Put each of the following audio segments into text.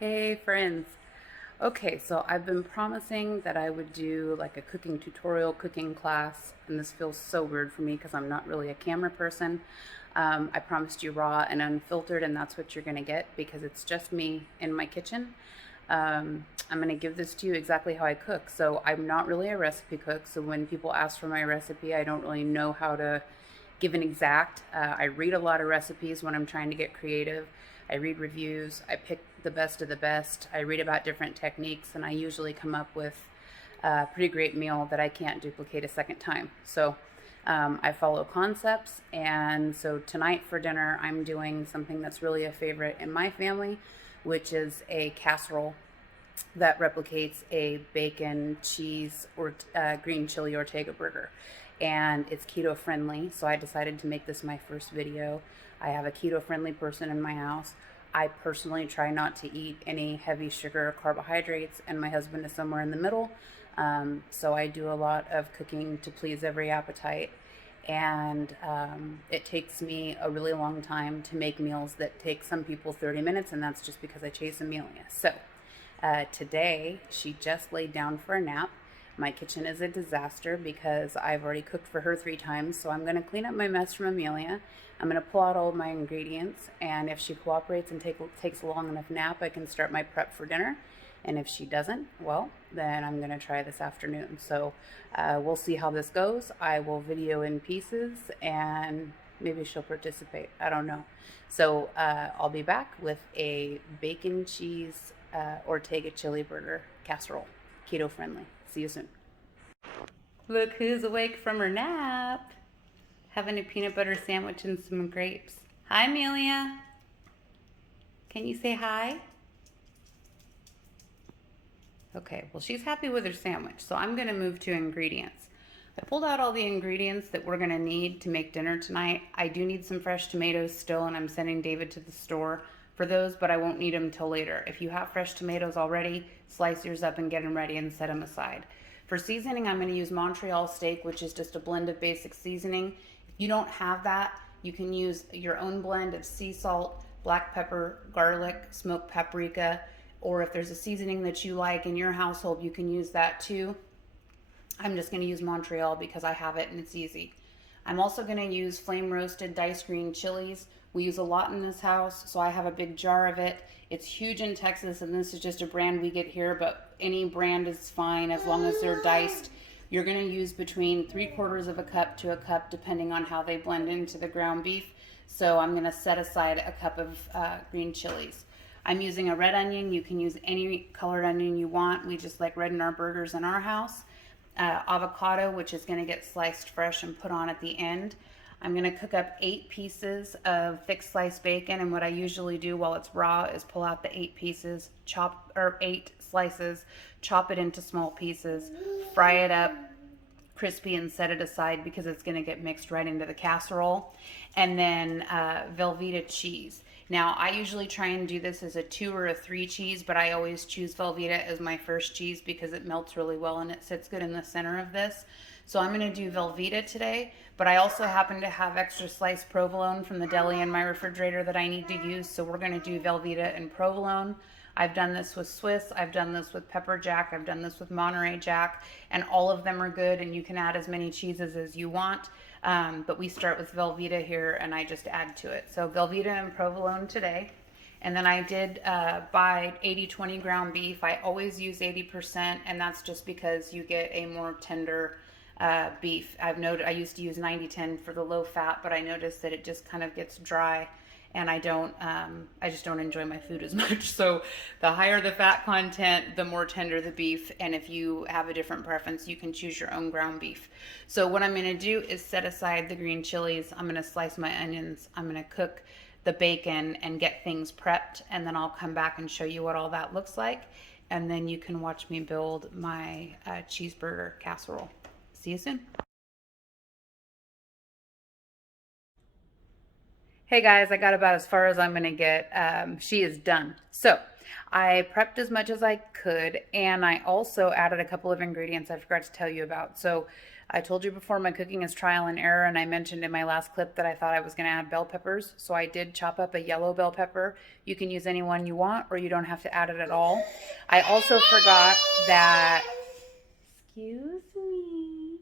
Hey friends. Okay, so I've been promising that I would do like a cooking tutorial, cooking class, and this feels so weird for me because I'm not really a camera person. I promised you raw and unfiltered, and that's what you're gonna get because it's just me in my kitchen. I'm gonna give this to you exactly how I cook. So I'm not really a recipe cook, so when people ask for my recipe, I don't really know how to give an exact. I read a lot of recipes when I'm trying to get creative. I read reviews. I pick the best of the best. I read about different techniques, and I usually come up with a pretty great meal that I can't duplicate a second time. So I follow concepts, and so tonight for dinner, I'm doing something that's really a favorite in my family, which is a casserole that replicates a bacon, cheese, or green chili Ortega burger. And it's keto friendly, so I decided to make this my first video. I have a keto friendly person in my house. I personally try not to eat any heavy sugar or carbohydrates, and my husband is somewhere in the middle. So I do a lot of cooking to please every appetite. And it takes me a really long time to make meals that take some people 30 minutes, and that's just because I chase Amelia. So today, she just laid down for a nap. My kitchen is a disaster because I've already cooked for her 3 times, so I'm going to clean up my mess from Amelia. I'm going to pull out all of my ingredients, and if she cooperates and takes a long enough nap, I can start my prep for dinner. And if she doesn't, well, then I'm going to try this afternoon. So we'll see how this goes. I will video in pieces, and maybe she'll participate. I don't know. So I'll be back with a bacon cheese Ortega chili burger casserole, keto friendly. See you soon. Look who's awake from her nap, having a peanut butter sandwich and some grapes. Hi, Amelia. Can you say hi? Okay, well, she's happy with her sandwich, so I'm going to move to ingredients. I pulled out all the ingredients that we're going to need to make dinner tonight. I do need some fresh tomatoes still, and I'm sending David to the store for those, but I won't need them until later. If you have fresh tomatoes already, slice yours up and get them ready and set them aside. For seasoning, I'm going to use Montreal steak, which is just a blend of basic seasoning. If you don't have that, you can use your own blend of sea salt, black pepper, garlic, smoked paprika, or if there's a seasoning that you like in your household, you can use that too. I'm just going to use Montreal because I have it and it's easy. I'm also going to use flame roasted diced green chilies. We use a lot in this house, so I have a big jar of it. It's huge in Texas, and this is just a brand we get here, but any brand is fine as long as they're diced. You're going to use between 3/4 of a cup to a cup depending on how they blend into the ground beef. So I'm going to set aside a cup of green chilies. I'm using a red onion. You can use any colored onion you want. We just like red in our burgers in our house. Avocado, which is going to get sliced fresh and put on at the end. I'm going to cook up 8 pieces of thick sliced bacon, and what I usually do while it's raw is pull out the 8 pieces, 8 slices, chop it into small pieces, fry it up crispy and set it aside because it's going to get mixed right into the casserole. And then Velveeta cheese. Now, I usually try and do this as a 2 or a 3 cheese, but I always choose Velveeta as my first cheese because it melts really well and it sits good in the center of this. So I'm going to do Velveeta today, but I also happen to have extra sliced provolone from the deli in my refrigerator that I need to use, so we're going to do Velveeta and provolone. I've done this with Swiss, I've done this with pepper jack, I've done this with Monterey Jack, and all of them are good, and you can add as many cheeses as you want. But we start with Velveeta here, and I just add to it. So Velveeta and provolone today. And then I did buy 80-20 ground beef. I always use 80%, and that's just because you get a more tender beef. I used to use 90-10 for the low fat, but I noticed that it just kind of gets dry, and I just don't enjoy my food as much. So the higher the fat content, the more tender the beef. And if you have a different preference, you can choose your own ground beef. So what I'm going to do is set aside the green chilies. I'm going to slice my onions. I'm going to cook the bacon and get things prepped. And then I'll come back and show you what all that looks like. And then you can watch me build my cheeseburger casserole. See you soon. Hey guys, I got about as far as I'm gonna get. She is done. So I prepped as much as I could, and I also added a couple of ingredients I forgot to tell you about. So I told you before my cooking is trial and error, and I mentioned in my last clip that I thought I was going to add bell peppers. So I did chop up a yellow bell pepper. You can use any one you want, or you don't have to add it at all. I also forgot that, excuse me.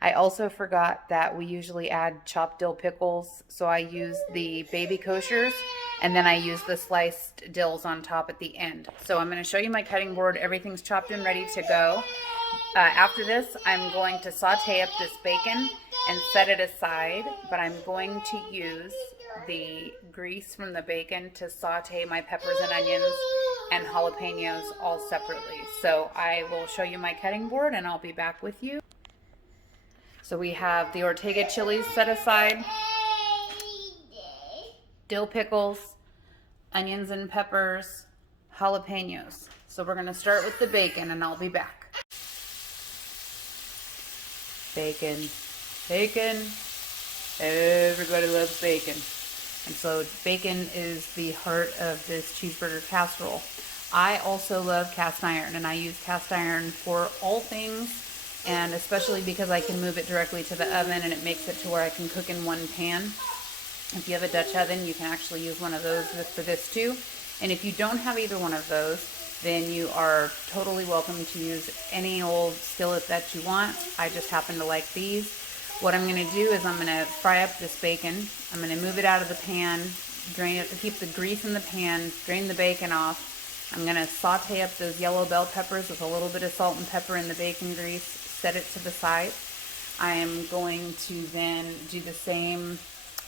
I also forgot that we usually add chopped dill pickles. So I use the baby koshers, and then I use the sliced dills on top at the end. So I'm going to show you my cutting board. Everything's chopped and ready to go. After this, I'm going to saute up this bacon and set it aside, but I'm going to use the grease from the bacon to saute my peppers and onions and jalapenos all separately. So I will show you my cutting board and I'll be back with you. So we have the Ortega chilies set aside, dill pickles, onions and peppers, jalapenos. So we're going to start with the bacon and I'll be back. Bacon, bacon, everybody loves bacon. And so bacon is the heart of this cheeseburger casserole. I also love cast iron, and I use cast iron for all things, and especially because I can move it directly to the oven and it makes it to where I can cook in one pan. If you have a Dutch oven, you can actually use one of those for this too. And if you don't have either one of those, then you are totally welcome to use any old skillet that you want. I just happen to like these. What I'm going to do is I'm going to fry up this bacon. I'm going to move it out of the pan, drain it, keep the grease in the pan, drain the bacon off. I'm going to saute up those yellow bell peppers with a little bit of salt and pepper in the bacon grease, set it to the side. I am going to then do the same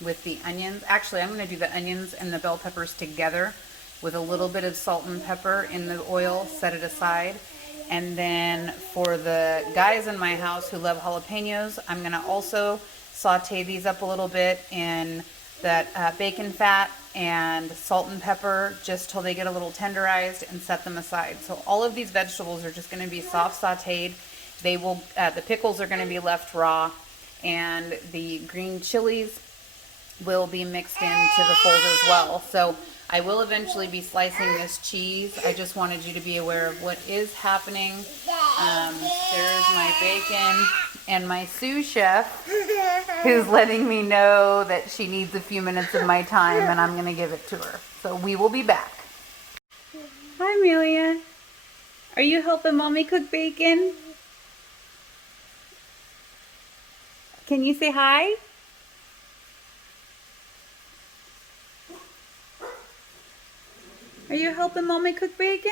with the onions. Actually, I'm going to do the onions and the bell peppers together with a little bit of salt and pepper in the oil, set it aside. And then for the guys in my house who love jalapenos, I'm gonna also saute these up a little bit in that bacon fat and salt and pepper just till they get a little tenderized and set them aside. So all of these vegetables are just gonna be soft sauteed. They will, the pickles are gonna be left raw, and the green chilies will be mixed into the fold as well. So I will eventually be slicing this cheese. I just wanted you to be aware of what is happening. There's my bacon and my sous chef who's letting me know that she needs a few minutes of my time, and I'm gonna give it to her. So we will be back. Hi, Amelia. Are you helping Mommy cook bacon? Can you say hi? Are you helping Mommy cook bacon?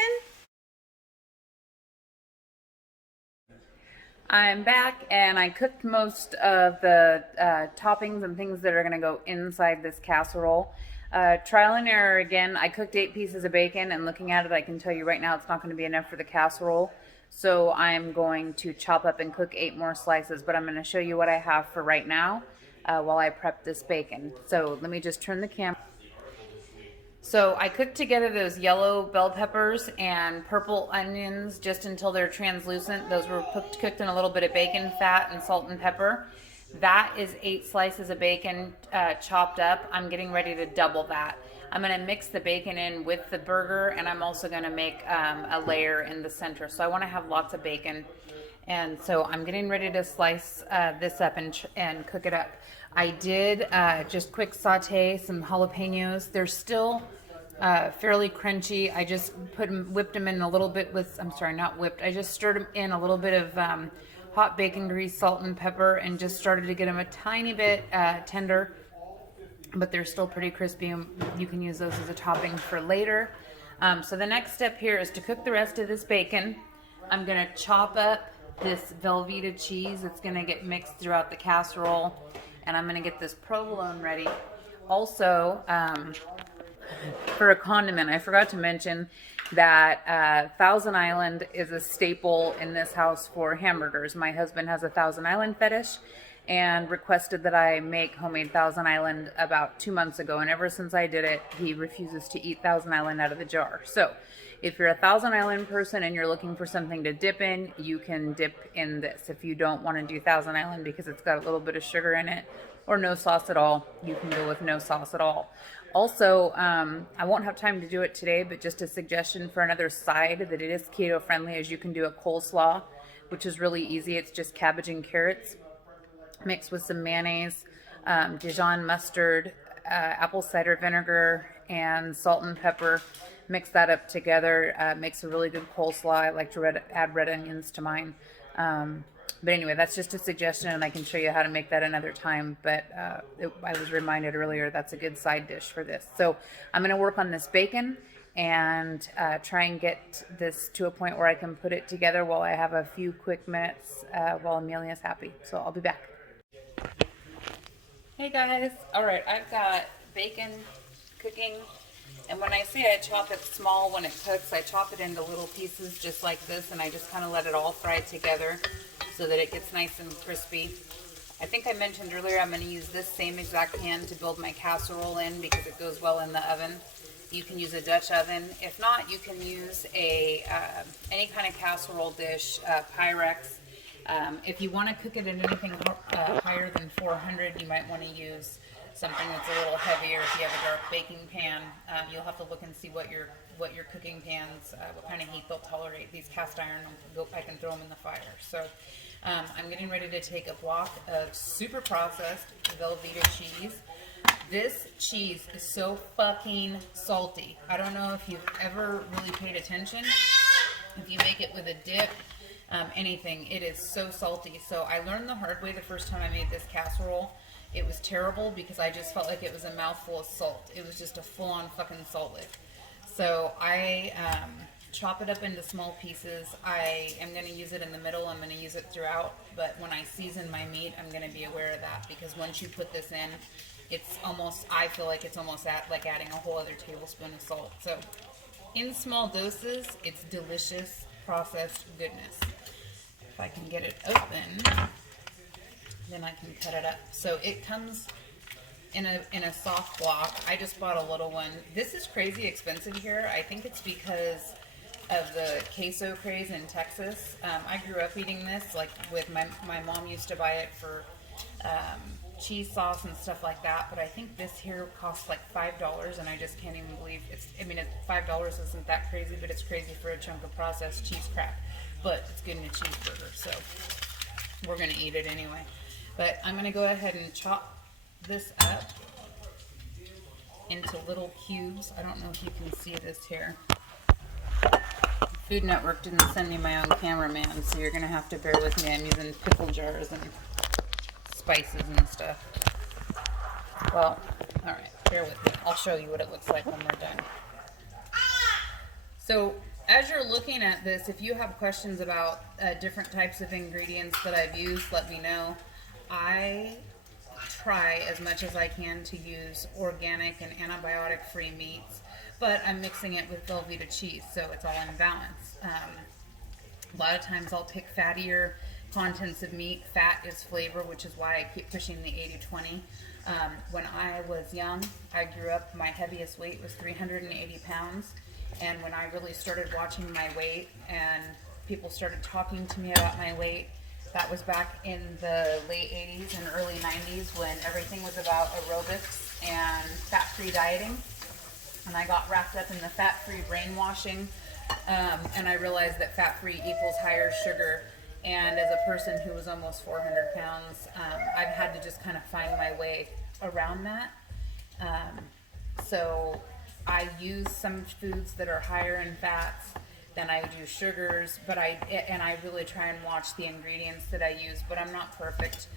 I'm back, and I cooked most of the toppings and things that are going to go inside this casserole. Trial and error again. I cooked 8 pieces of bacon, and looking at it, I can tell you right now it's not going to be enough for the casserole. So I'm going to chop up and cook 8 more slices, but I'm going to show you what I have for right now while I prep this bacon. So let me just turn the camera. So I cooked together those yellow bell peppers and purple onions just until they're translucent. Those were cooked in a little bit of bacon fat and salt and pepper. That is 8 slices of bacon chopped up. I'm getting ready to double that. I'm going to mix the bacon in with the burger, and I'm also going to make a layer in the center. So I want to have lots of bacon. And so I'm getting ready to slice this up and cook it up. I did just quick saute some jalapenos. They're still fairly crunchy. I just whipped them in a little bit with, I'm sorry, not whipped. I just stirred them in a little bit of hot bacon grease, salt and pepper, and just started to get them a tiny bit tender, but they're still pretty crispy. You can use those as a topping for later. So the next step here is to cook the rest of this bacon. I'm gonna chop up this Velveeta cheese. It's gonna get mixed throughout the casserole, and I'm gonna get this provolone ready. Also, for a condiment, I forgot to mention that Thousand Island is a staple in this house for hamburgers. My husband has a Thousand Island fetish and requested that I make homemade Thousand Island about 2 months ago, and ever since I did it, he refuses to eat Thousand Island out of the jar. So if you're a Thousand Island person and you're looking for something to dip in, you can dip in this. If you don't want to do Thousand Island because it's got a little bit of sugar in it, or no sauce at all, you can go with no sauce at all. Also, I won't have time to do it today, but just a suggestion for another side that it is keto friendly is you can do a coleslaw which is really easy. It's just cabbage and carrots mixed with some mayonnaise, Dijon mustard, apple cider vinegar, and salt and pepper. Mix that up together. Makes a really good coleslaw. I like to add red onions to mine. But anyway, that's just a suggestion, and I can show you how to make that another time. But I was reminded earlier that's a good side dish for this. So I'm going to work on this bacon and try and get this to a point where I can put it together while I have a few quick minutes while Amelia's happy. So I'll be back. Hey guys. All right, I've got bacon cooking. And when I say I chop it small when it cooks, I chop it into little pieces just like this, and I just kind of let it all fry together so that it gets nice and crispy. I think I mentioned earlier I'm going to use this same exact pan to build my casserole in because it goes well in the oven. You can use a Dutch oven. If not, you can use a any kind of casserole dish, Pyrex. If you want to cook it in anything higher than 400, you might want to use something that's a little heavier. If you have a dark baking pan, you'll have to look and see what your cooking pans, what kind of heat they'll tolerate. These cast iron, I can throw them in the fire. So I'm getting ready to take a block of super processed Velveeta cheese. This cheese is so fucking salty. I don't know if you've ever really paid attention. If you make it with a dip, anything, it is so salty. So I learned the hard way the first time I made this casserole. It was terrible because I just felt like it was a mouthful of salt. It was just a full-on fucking salt lick. So I chop it up into small pieces. I am going to use it in the middle. I'm going to use it throughout. But when I season my meat, I'm going to be aware of that because once you put this in, it's almost, I feel like it's almost like adding a whole other tablespoon of salt. So in small doses, it's delicious processed goodness. If I can get it open, then I can cut it up. So it comes in a soft block. I just bought a little one. This is crazy expensive here. I think it's because of the queso craze in Texas. I grew up eating this, like with my mom used to buy it for cheese sauce and stuff like that, but I think this here costs like $5, and I just can't even believe it's, I mean, $5 isn't that crazy, but it's crazy for a chunk of processed cheese crap, but it's good in a cheeseburger, so we're gonna eat it anyway. But I'm gonna go ahead and chop this up into little cubes. I don't know if you can see this here. Food Network didn't send me my own cameraman, so you're gonna have to bear with me. I'm using pickle jars and spices and stuff. Well, alright, bear with me. I'll show you what it looks like when we're done. So, as you're looking at this, if you have questions about different types of ingredients that I've used, let me know. I try as much as I can to use organic and antibiotic-free meats, but I'm mixing it with Velveeta cheese, so it's all in balance. A lot of times I'll pick fattier contents of meat. Fat is flavor, which is why I keep pushing the 80-20. When I was young, I grew up, my heaviest weight was 380 pounds, and when I really started watching my weight and people started talking to me about my weight, that was back in the late 80s and early 90s when everything was about aerobics and fat-free dieting. And I got wrapped up in the fat-free brainwashing, and I realized that fat-free equals higher sugar. And as a person who was almost 400 pounds, I've had to just kind of find my way around that. So I use some foods that are higher in fats than I do sugars, but I really try and watch the ingredients that I use, but I'm not perfect.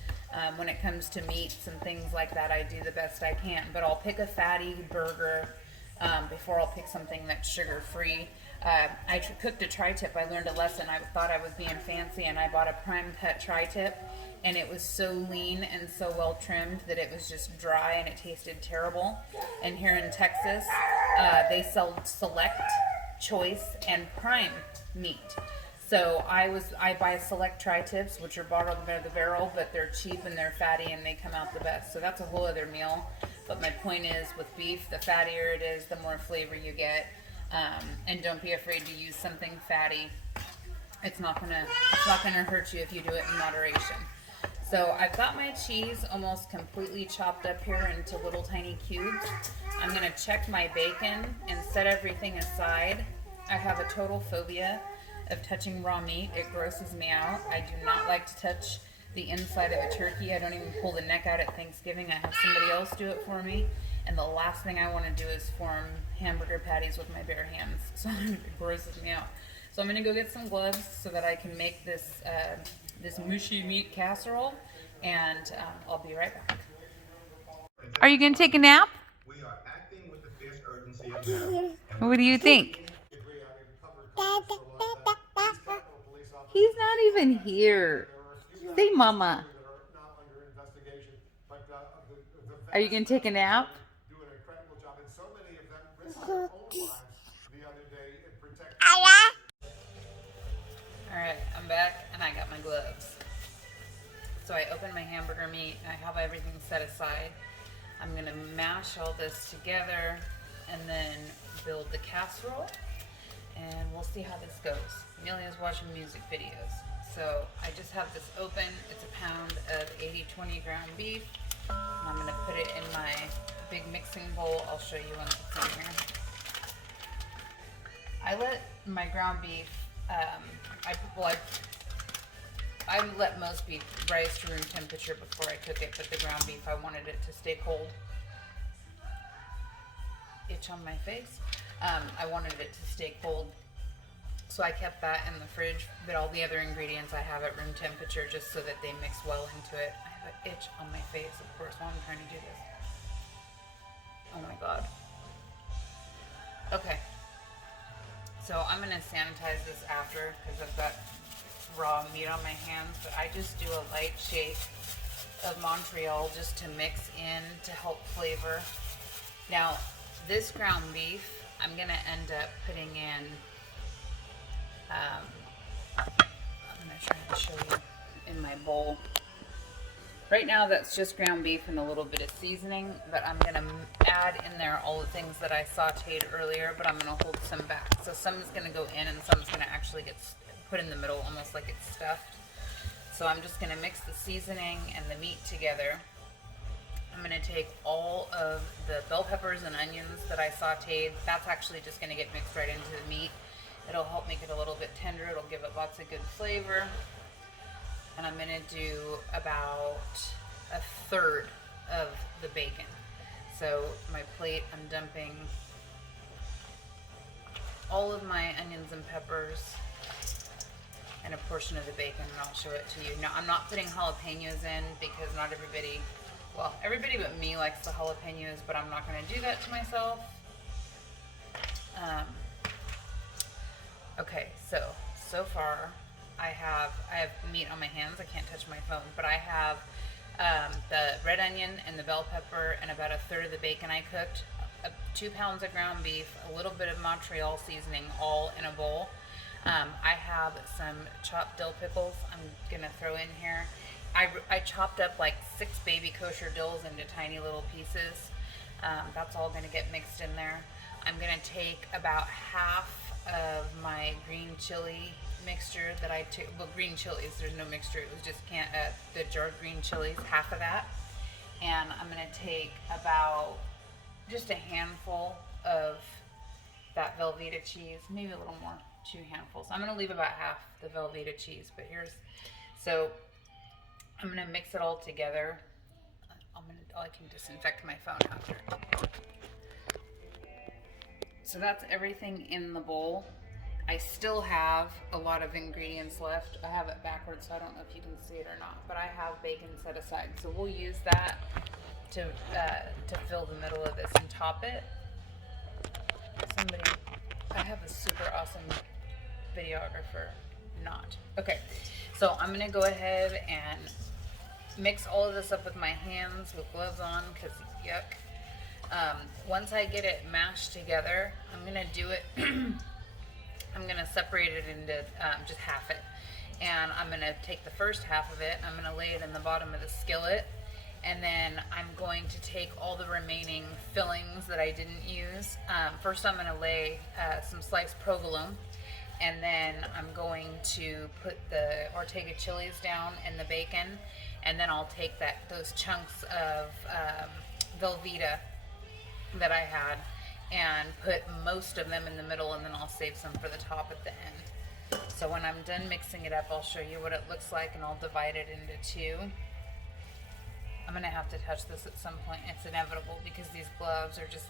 When it comes to meats and things like that, I do the best I can, but I'll pick a fatty burger before I'll pick something that's sugar-free. I cooked a tri-tip. I learned a lesson. I thought I was being fancy, and I bought a prime cut tri-tip, and it was so lean and so well trimmed that it was just dry and it tasted terrible. And here in Texas, they sell select, choice, and prime meat. So I buy select tri-tips, which are bottled by the barrel, but they're cheap and they're fatty and they come out the best. So that's a whole other meal. But my point is, with beef, the fattier it is, the more flavor you get. And don't be afraid to use something fatty. It's not gonna hurt you if you do it in moderation. So I've got my cheese almost completely chopped up here into little tiny cubes. I'm gonna check my bacon and set everything aside. I have a total phobia of touching raw meat. It grosses me out. I do not like to touch the inside of a turkey. I don't even pull the neck out at Thanksgiving. I have somebody else do it for me. And the last thing I want to do is form hamburger patties with my bare hands. So it grosses me out. So I'm going to go get some gloves so that I can make this this mushy meat casserole. And I'll be right back. Are you going to take a nap? What do you think? He's not even here. Say mama. Are you going to take a nap? Alright, I'm back and I got my gloves. So I opened my hamburger meat. I have everything set aside. I'm going to mash all this together and then build the casserole. And we'll see how this goes. Amelia's watching music videos. So I just have this open. It's a pound of 80-20 ground beef. And I'm going to put it in my big mixing bowl. I'll show you once it's in here. I let my ground beef, I let most beef rise to room temperature before I cook it, but the ground beef, I wanted it to stay cold. Itch on my face. I wanted it to stay cold, so I kept that in the fridge, but all the other ingredients I have at room temperature just so that they mix well into it. I have an itch on my face, of course, while I'm trying to do this. Oh my god. Okay. So I'm going to sanitize this after because I've got raw meat on my hands, but I just do a light shake of Montreal just to mix in to help flavor. Now, this ground beef, I'm going to end up putting in, I'm going to try to show you in my bowl. Right now that's just ground beef and a little bit of seasoning, but I'm going to add in there all the things that I sauteed earlier, but I'm going to hold some back. So some is going to go in and some is going to actually get put in the middle, almost like it's stuffed. So I'm just going to mix the seasoning and the meat together. I'm going to take all of the bell peppers and onions that I sauteed. That's actually just going to get mixed right into the meat. It'll help make it a little bit tender. It'll give it lots of good flavor. And I'm going to do about a third of the bacon. So my plate, I'm dumping all of my onions and peppers and a portion of the bacon, and I'll show it to you. Now, I'm not putting jalapenos in because not everybody, well, everybody but me likes the jalapenos, but I'm not going to do that to myself. Okay, so far I have meat on my hands. I can't touch my phone, but I have the red onion and the bell pepper and about a third of the bacon I cooked, 2 pounds of ground beef, a little bit of Montreal seasoning, all in a bowl. I have some chopped dill pickles I'm going to throw in here. I chopped up like 6 baby kosher dills into tiny little pieces. That's all going to get mixed in there. I'm going to take about half of my green chili mixture that I took, well, green chilies, there's no mixture, it was just the jarred green chilies, half of that. And I'm going to take about just a handful of that Velveeta cheese, maybe a little more, 2 handfuls. I'm going to leave about half the Velveeta cheese, but so I'm going to mix it all together. I can disinfect my phone after. So that's everything in the bowl. I still have a lot of ingredients left. I have it backwards, so I don't know if you can see it or not, but I have bacon set aside. So we'll use that to fill the middle of this and top it. I have a super awesome videographer, not. Okay, so I'm gonna go ahead and mix all of this up with my hands with gloves on, because yuck. Once I get it mashed together, I'm gonna do it, I'm gonna separate it into just half it. And I'm gonna take the first half of it, I'm gonna lay it in the bottom of the skillet, and then I'm going to take all the remaining fillings that I didn't use. First I'm gonna lay some sliced provolone, and then I'm going to put the Ortega chilies down in the bacon, and then I'll take those chunks of Velveeta that I had and put most of them in the middle, and then I'll save some for the top at the end. So when I'm done mixing it up, I'll show you what it looks like, and I'll divide it into two. I'm gonna have to touch this at some point. It's inevitable because these gloves are just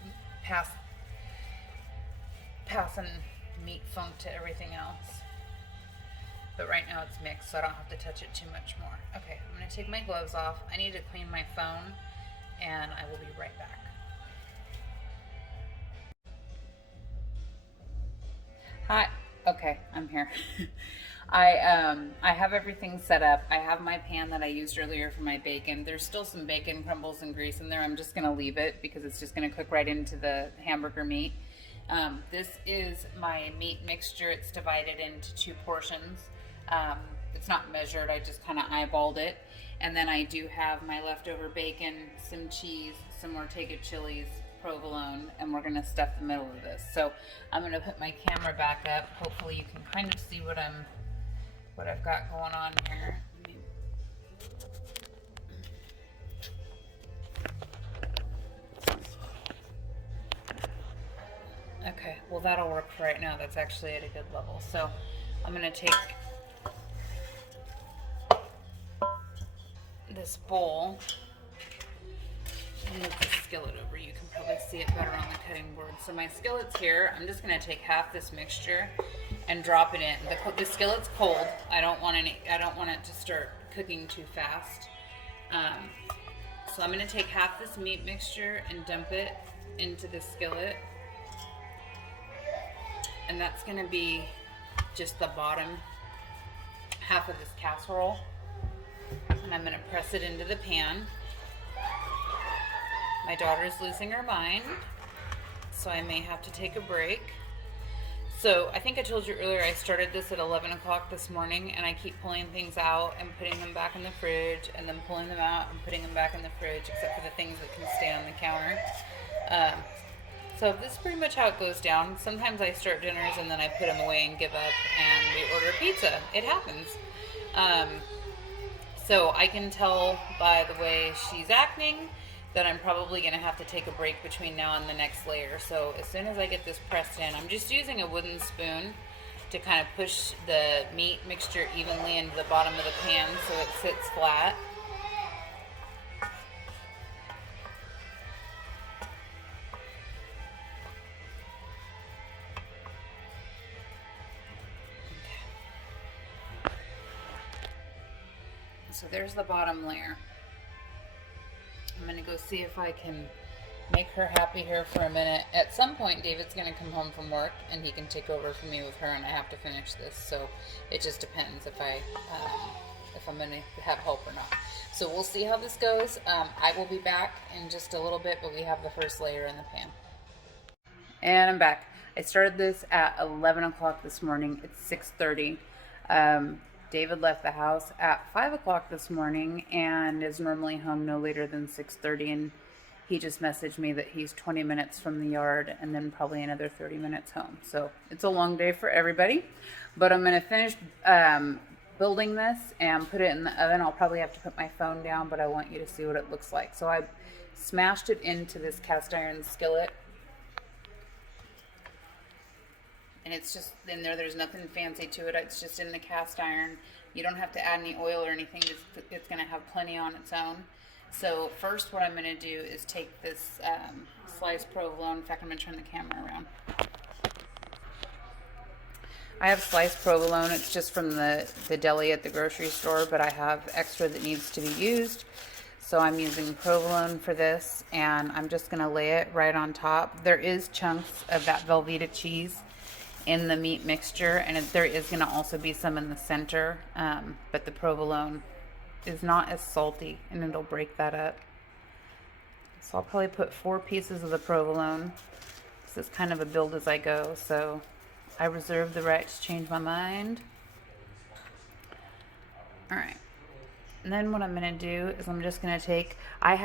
passing meat funk to everything else. But right now it's mixed, so I don't have to touch it too much more. Okay, I'm gonna take my gloves off. I need to clean my phone, and I will be right back. Hi. Okay, I'm here. I have everything set up. I have my pan that I used earlier for my bacon. There's still some bacon crumbles and grease in there. I'm just gonna leave it because it's just gonna cook right into the hamburger meat. This is my meat mixture. It's divided into two portions. It's not measured. I just kind of eyeballed it. And then I do have my leftover bacon, some cheese, some Ortega chilies, provolone, and we're gonna stuff the middle of this. So I'm gonna put my camera back up. Hopefully you can kind of see what I've got going on here. Okay, well that'll work for right now. That's actually at a good level. So I'm gonna take this bowl and move the skillet over. You can probably see it better on the cutting board. So my skillet's here. I'm just gonna take half this mixture and drop it in. The skillet's cold. I don't want it to start cooking too fast. So I'm gonna take half this meat mixture and dump it into the skillet. And that's gonna be just the bottom half of this casserole. And I'm gonna press it into the pan. My daughter's losing her mind, so I may have to take a break. So I think I told you earlier I started this at 11 o'clock this morning, and I keep pulling things out and putting them back in the fridge, and then pulling them out and putting them back in the fridge, except for the things that can stay on the counter. So this is pretty much how it goes down. Sometimes I start dinners and then I put them away and give up, and we order pizza. It happens. So I can tell by the way she's acting that I'm probably going to have to take a break between now and the next layer. So as soon as I get this pressed in, I'm just using a wooden spoon to kind of push the meat mixture evenly into the bottom of the pan so it sits flat. So there's the bottom layer. I'm gonna go see if I can make her happy here for a minute. At some point, David's gonna come home from work and he can take over for me with her, and I have to finish this. So it just depends if I'm gonna have help or not. So we'll see how this goes. I will be back in just a little bit, but we have the first layer in the pan. And I'm back. I started this at 11 o'clock this morning. It's 6:30. David left the house at 5 o'clock this morning and is normally home no later than 6:30, and he just messaged me that he's 20 minutes from the yard and then probably another 30 minutes home. So it's a long day for everybody, but I'm going to finish building this and put it in the oven. I'll probably have to put my phone down, but I want you to see what it looks like. So I smashed it into this cast iron skillet. And it's just in there. There's nothing fancy to it. It's just in the cast iron. You don't have to add any oil or anything. It's going to have plenty on its own. So first what I'm going to do is take this sliced provolone. In fact, I'm going to turn the camera around. I have sliced provolone. It's just from the deli at the grocery store, but I have extra that needs to be used. So I'm using provolone for this, and I'm just going to lay it right on top. There is chunks of that Velveeta cheese in the meat mixture, and there is going to also be some in the center, but the provolone is not as salty and it'll break that up. So I'll probably put 4 pieces of the provolone. This is kind of a build as I go, so I reserve the right to change my mind. Alright, and then what I'm going to do is I'm just going to take, I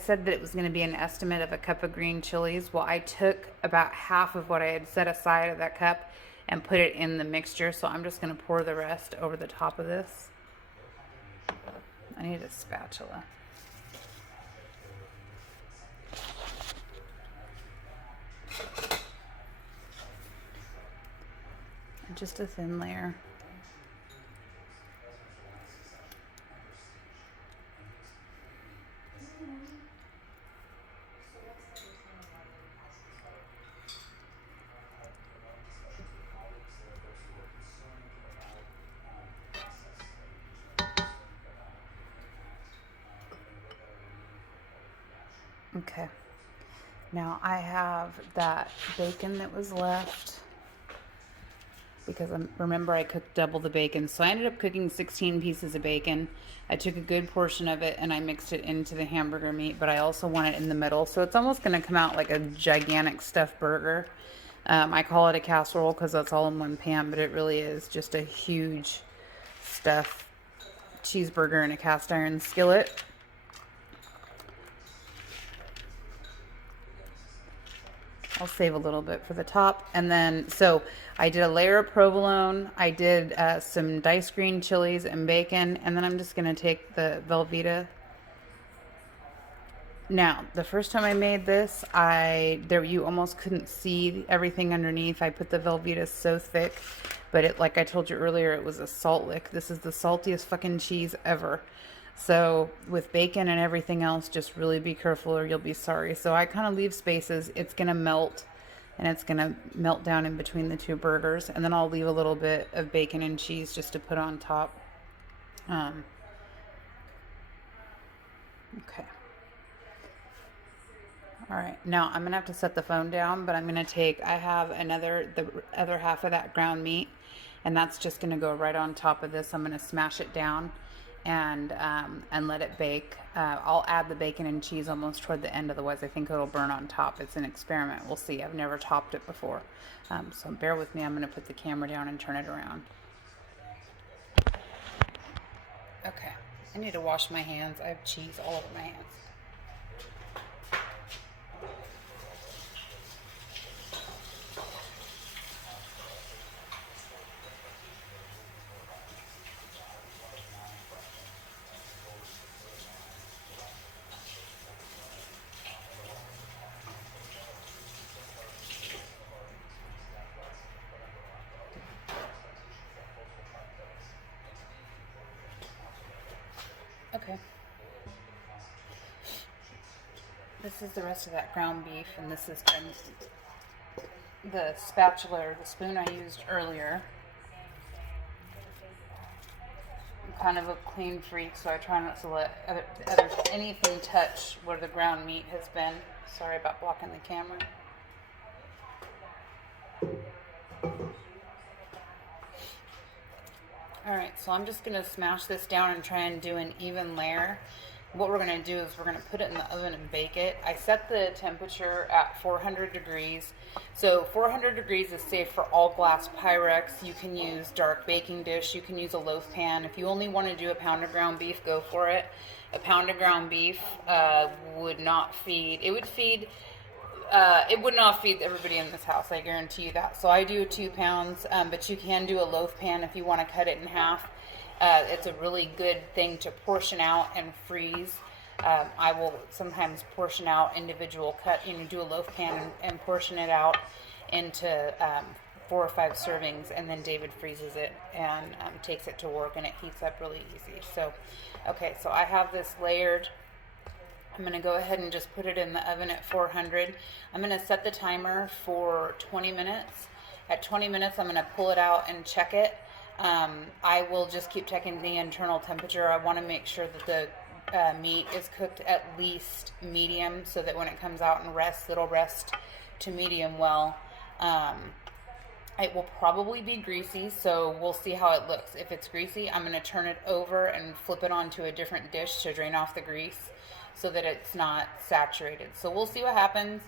said that it was going to be an estimate of a cup of green chilies. Well, I took about half of what I had set aside of that cup and put it in the mixture, so I'm just going to pour the rest over the top of this. I need a spatula. just a thin layer. Okay. Now I have that bacon that was left because remember I cooked double the bacon. So I ended up cooking 16 pieces of bacon. I took a good portion of it and I mixed it into the hamburger meat, but I also want it in the middle. So it's almost going to come out like a gigantic stuffed burger. I call it a casserole because that's all in one pan, but it really is just a huge stuffed cheeseburger in a cast iron skillet. I'll save a little bit for the top. And then, so I did a layer of provolone. I did some diced green chilies and bacon. And then I'm just going to take the Velveeta. Now, the first time I made this, you almost couldn't see everything underneath. I put the Velveeta so thick, but it, like I told you earlier, it was a salt lick. This is the saltiest fucking cheese ever. So with bacon and everything else, just really be careful or you'll be sorry. So I kind of leave spaces. It's going to melt and it's going to melt down in between the two burgers. And then I'll leave a little bit of bacon and cheese just to put on top. Okay. All right. Now I'm going to have to set the phone down, but I'm going to I have the other half of that ground meat, and that's just going to go right on top of this. I'm going to smash it down and let it bake. I'll add the bacon and cheese almost toward the end, otherwise I think it'll burn on top. It's an experiment. We'll see. I've never topped it before. So bear with me. I'm going to put the camera down and turn it around. Okay. I need to wash my hands. I have cheese all over my hands. Okay. This is the rest of that ground beef, and this is the spatula or the spoon I used earlier. I'm kind of a clean freak, so I try not to let anything touch where the ground meat has been. Sorry about blocking the camera. Alright, so I'm just going to smash this down and try and do an even layer. What we're going to do is we're going to put it in the oven and bake it. I set the temperature at 400 degrees. So 400 degrees is safe for all glass Pyrex. You can use dark baking dish. You can use a loaf pan. If you only want to do a pound of ground beef, go for it. A pound of ground beef would not feed. It would not feed everybody in this house, I guarantee you that. So I do 2 pounds, but you can do a loaf pan if you want to cut it in half. It's a really good thing to portion out and freeze. I will sometimes portion out individual do a loaf pan and portion it out into 4 or 5 servings, and then David freezes it and takes it to work, and it heats up really easy. So, okay, so I have this layered. I'm going to go ahead and just put it in the oven at 400. I'm going to set the timer for 20 minutes. At 20 minutes, I'm going to pull it out and check it. I will just keep checking the internal temperature. I want to make sure that the meat is cooked at least medium, so that when it comes out and rests, it'll rest to medium well. It will probably be greasy, so we'll see how it looks. If it's greasy, I'm going to turn it over and flip it onto a different dish to drain off the grease, so that it's not saturated. So we'll see what happens,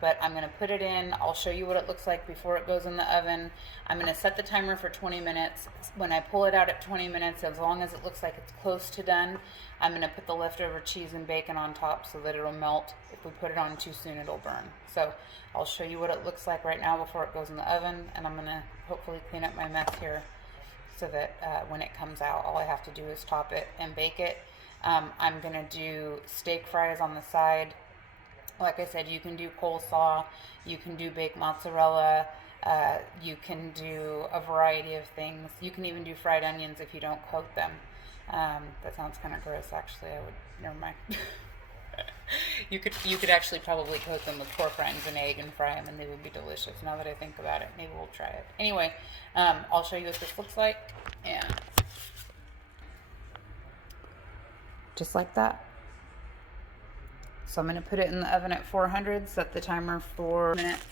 but I'm going to put it in. I'll show you what it looks like before it goes in the oven. I'm going to set the timer for 20 minutes. When I pull it out at 20 minutes, as long as it looks like it's close to done, I'm going to put the leftover cheese and bacon on top so that it'll melt. If we put it on too soon, it'll burn. So I'll show you what it looks like right now before it goes in the oven, and I'm going to hopefully clean up my mess here so that when it comes out, all I have to do is top it and bake it. I'm going to do steak fries on the side. Like I said, you can do coleslaw, you can do baked mozzarella. You can do a variety of things. You can even do fried onions if you don't coat them. That sounds kind of gross, actually. I would, never mind. You could actually probably coat them with pork rinds and egg and fry them, and they would be delicious. Now that I think about it, maybe we'll try it. Anyway, I'll show you what this looks like, and just like that. So I'm going to put it in the oven at 400, set the timer for minutes,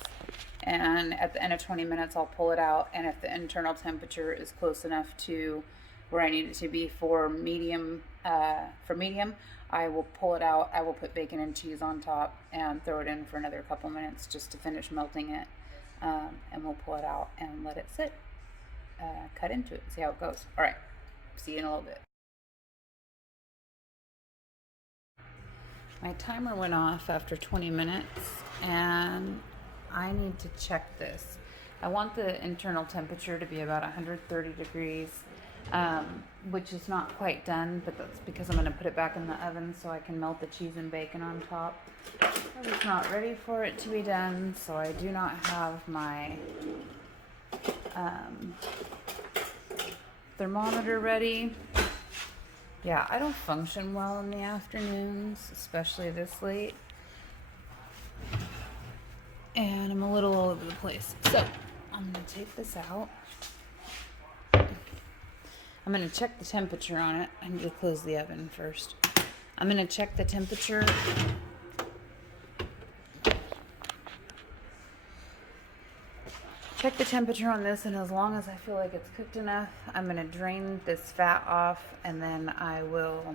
and at the end of 20 minutes I'll pull it out, and if the internal temperature is close enough to where I need it to be for medium, I will pull it out. I will put bacon and cheese on top and throw it in for another couple minutes just to finish melting it, and we'll pull it out and let it sit. Cut into it and see how it goes. All right, see you in a little bit. My timer went off after 20 minutes, and I need to check this. I want the internal temperature to be about 130 degrees, which is not quite done, but that's because I'm going to put it back in the oven so I can melt the cheese and bacon on top. I was not ready for it to be done, so I do not have my thermometer ready. Yeah, I don't function well in the afternoons, especially this late. And I'm a little all over the place. So, I'm going to take this out. I'm going to check the temperature on it. I need to close the oven first. I'm going to check the temperature. Check the temperature on this, and as long as I feel like it's cooked enough, I'm going to drain this fat off, and then I will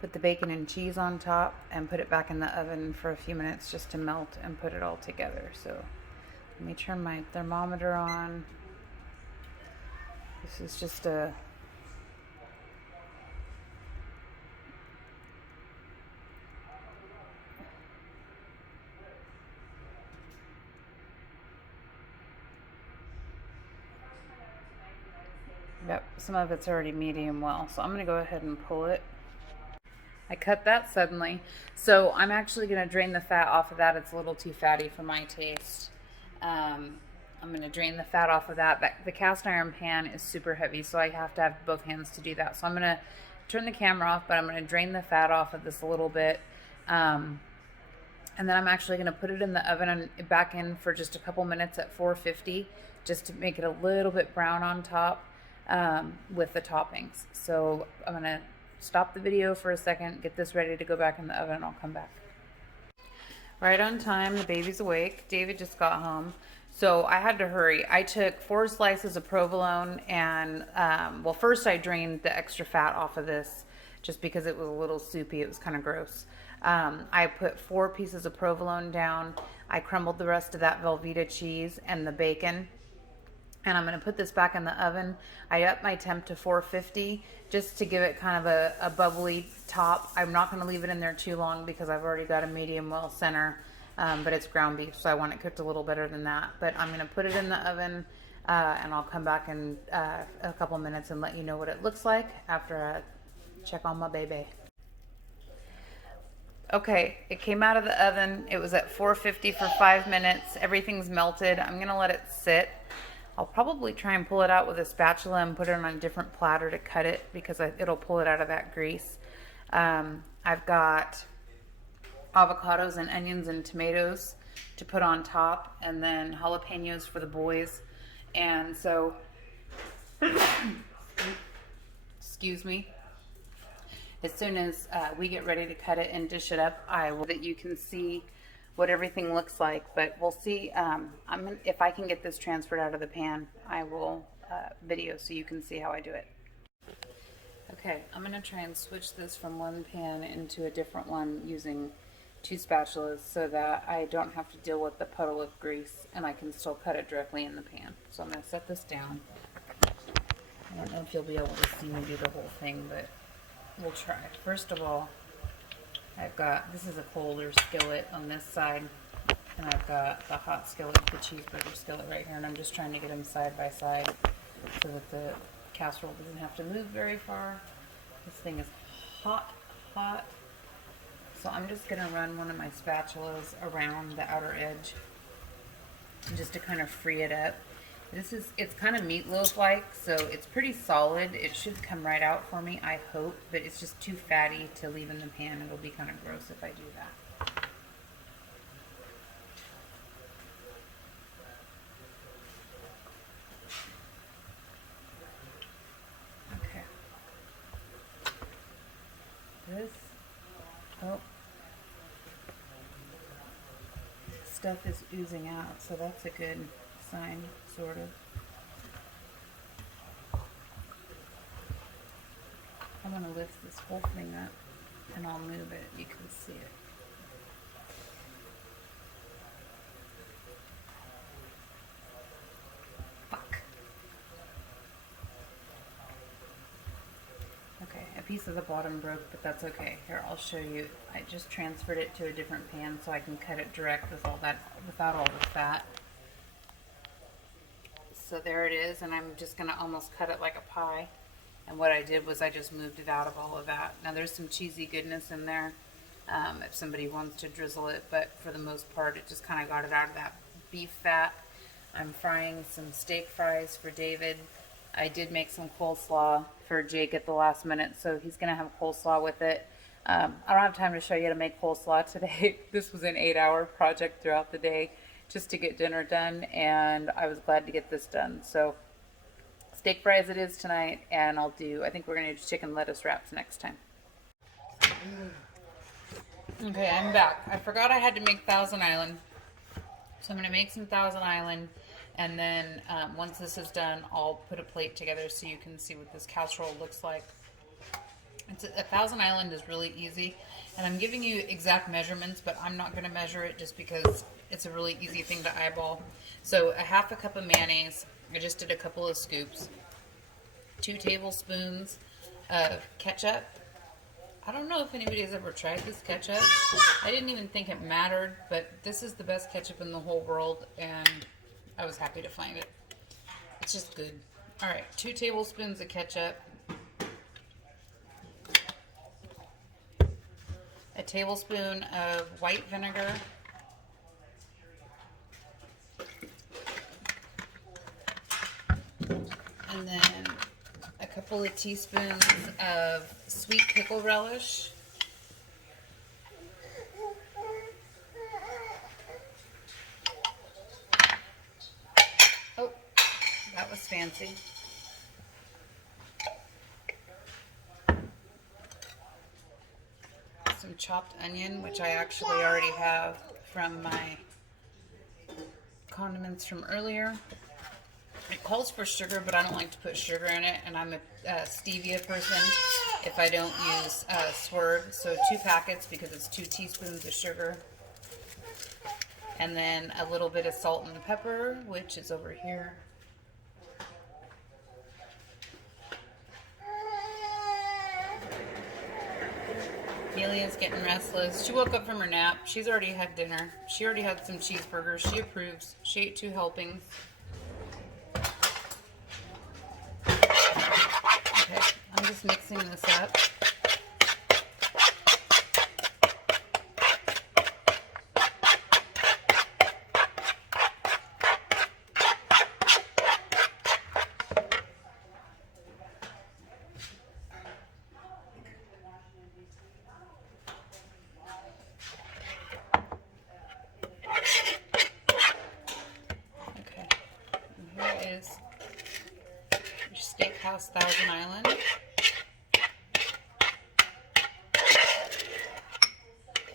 put the bacon and cheese on top and put it back in the oven for a few minutes just to melt and put it all together. So let me turn my thermometer on. This is just a Yep, some of it's already medium well, so I'm going to go ahead and pull it. I cut that suddenly, so I'm actually going to drain the fat off of that. It's a little too fatty for my taste. I'm going to drain the fat off of that. The cast iron pan is super heavy, so I have to have both hands to do that. So I'm going to turn the camera off, but I'm going to drain the fat off of this a little bit. And then I'm actually going to put it in the oven and back in for just a couple minutes at 450, just to make it a little bit brown on top with the toppings. So I'm going to stop the video for a second, get this ready to go back in the oven, and I'll come back. Right on time, the baby's awake. David just got home, so I had to hurry. I took 4 slices of provolone, and well, first I drained the extra fat off of this just because it was a little soupy. It was kind of gross. I put 4 pieces of provolone down. I crumbled the rest of that Velveeta cheese and the bacon, and I'm going to put this back in the oven. I upped my temp to 450 just to give it kind of a bubbly top. I'm not going to leave it in there too long because I've already got a medium well center, but it's ground beef, so I want it cooked a little better than that. But I'm going to put it in the oven, and I'll come back in a couple minutes and let you know what it looks like after I check on my baby. Okay, it came out of the oven. It was at 450 for 5 minutes. Everything's melted. I'm going to let it sit. I'll probably try and pull it out with a spatula and put it on a different platter to cut it because it'll pull it out of that grease. I've got avocados and onions and tomatoes to put on top, and then jalapenos for the boys. And so, excuse me, as soon as we get ready to cut it and dish it up, I will, that you can see what everything looks like, but we'll see. If I can get this transferred out of the pan, I will video so you can see how I do it. Okay, I'm going to try and switch this from one pan into a different one using 2 spatulas so that I don't have to deal with the puddle of grease, and I can still cut it directly in the pan. So I'm going to set this down. I don't know if you'll be able to see me do the whole thing, but we'll try. First of all, this is a colder skillet on this side, and I've got the hot skillet, the cheeseburger skillet right here, and I'm just trying to get them side by side so that the casserole doesn't have to move very far. This thing is hot, hot. So I'm just going to run one of my spatulas around the outer edge just to kind of free it up. It's kind of meatloaf-like, so it's pretty solid. It should come right out for me, I hope, but it's just too fatty to leave in the pan. It'll be kind of gross if I do that. Okay. This, oh, stuff is oozing out, so that's a good sign, sort of. I'm going to lift this whole thing up and I'll move it. You can see it. Fuck. Okay, a piece of the bottom broke, but that's okay. Here, I'll show you. I just transferred it to a different pan so I can cut it direct with all that, without all the fat. So there it is, and I'm just going to almost cut it like a pie. And what I did was I just moved it out of all of that. Now there's some cheesy goodness in there if somebody wants to drizzle it, but for the most part it just kind of got it out of that beef fat. I'm frying some steak fries for David. I did make some coleslaw for Jake at the last minute, so he's going to have coleslaw with it. I don't have time to show you how to make coleslaw today. This was an 8-hour project throughout the day just to get dinner done, and I was glad to get this done. So steak fries it is tonight, and I think we're going to do chicken lettuce wraps next time. Okay, I'm back. I forgot I had to make Thousand Island. So I'm going to make some Thousand Island, and then once this is done, I'll put a plate together so you can see what this casserole looks like. A Thousand Island is really easy, and I'm giving you exact measurements, but I'm not going to measure it just because it's a really easy thing to eyeball. So a half a cup of mayonnaise. I just did a couple of scoops. 2 tablespoons of ketchup. I don't know if anybody has ever tried this ketchup. I didn't even think it mattered, but this is the best ketchup in the whole world, and I was happy to find it. It's just good. All right, 2 tablespoons of ketchup. A tablespoon of white vinegar. And then a couple of teaspoons of sweet pickle relish. Oh, that was fancy. Some chopped onion, which I actually already have from my condiments from earlier. It calls for sugar, but I don't like to put sugar in it, and I'm a stevia person if I don't use Swerve. So 2 packets because it's 2 teaspoons of sugar. And then a little bit of salt and pepper, which is over here. Amelia's getting restless. She woke up from her nap. She's already had dinner. She already had some cheeseburgers. She approves. She ate 2 helpings. Okay, I'm just mixing this up. Okay, and here is your Steakhouse Thousand Island.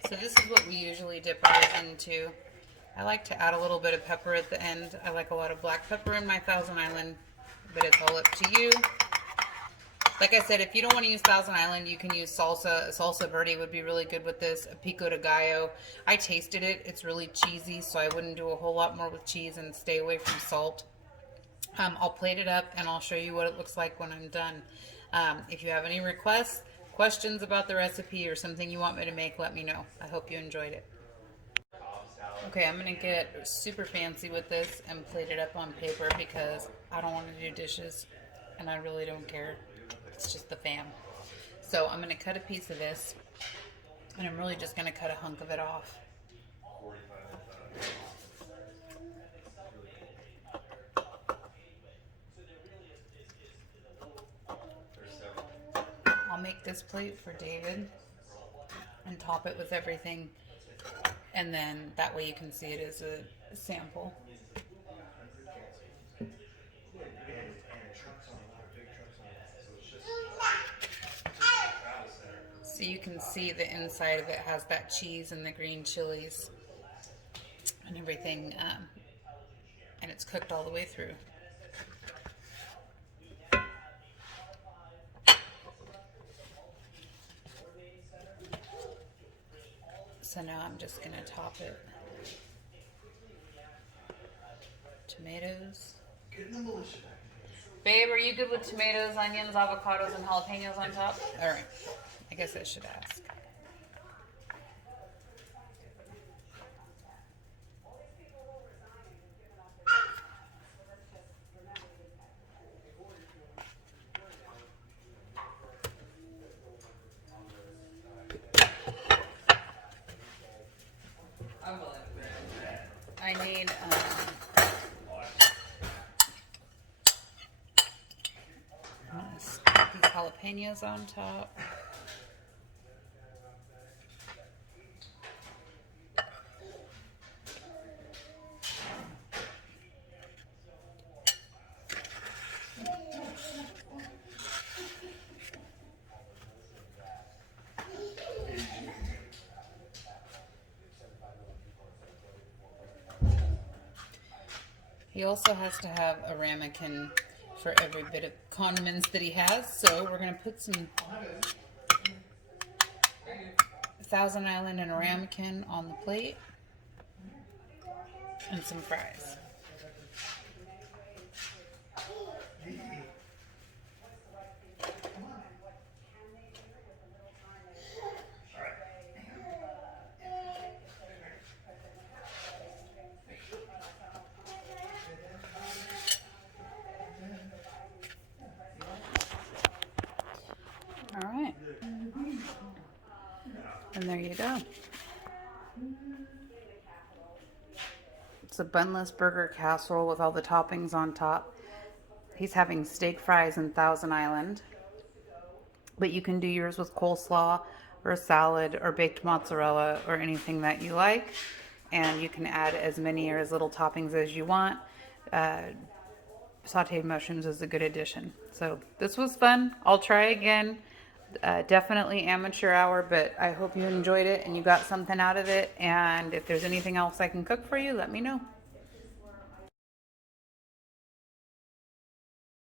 So this is what we usually dip ours into. I like to add a little bit of pepper at the end. I like a lot of black pepper in my Thousand Island, but it's all up to you. Like I said, if you don't want to use Thousand Island, you can use salsa. A salsa verde would be really good with this. A pico de gallo. I tasted it. It's really cheesy, so I wouldn't do a whole lot more with cheese and stay away from salt. I'll plate it up and I'll show you what it looks like when I'm done. If you have any requests, questions about the recipe, or something you want me to make, let me know. I hope you enjoyed it. Okay, I'm going to get super fancy with this and plate it up on paper because I don't want to do dishes and I really don't care. It's just the fam. So I'm going to cut a piece of this, and I'm really just going to cut a hunk of it off. make this plate for David and top it with everything, and then that way you can see it as a sample. So you can see the inside of it has that cheese and the green chilies and everything, and it's cooked all the way through. So now I'm just gonna top it. Tomatoes. Babe, are you good with tomatoes, onions, avocados, and jalapenos on top? All right. I guess I should ask. I need these jalapenos on top. He also has to have a ramekin for every bit of condiments that he has, so we're going to put some Thousand Island and a ramekin on the plate and some fries. All right. And there you go. It's a bunless burger casserole with all the toppings on top. He's having steak fries and Thousand Island. But you can do yours with coleslaw or salad or baked mozzarella or anything that you like. And you can add as many or as little toppings as you want. Sauteed mushrooms is a good addition. So this was fun. I'll try again. Definitely amateur hour, but I hope you enjoyed it and you got something out of it. And if there's anything else I can cook for you, let me know.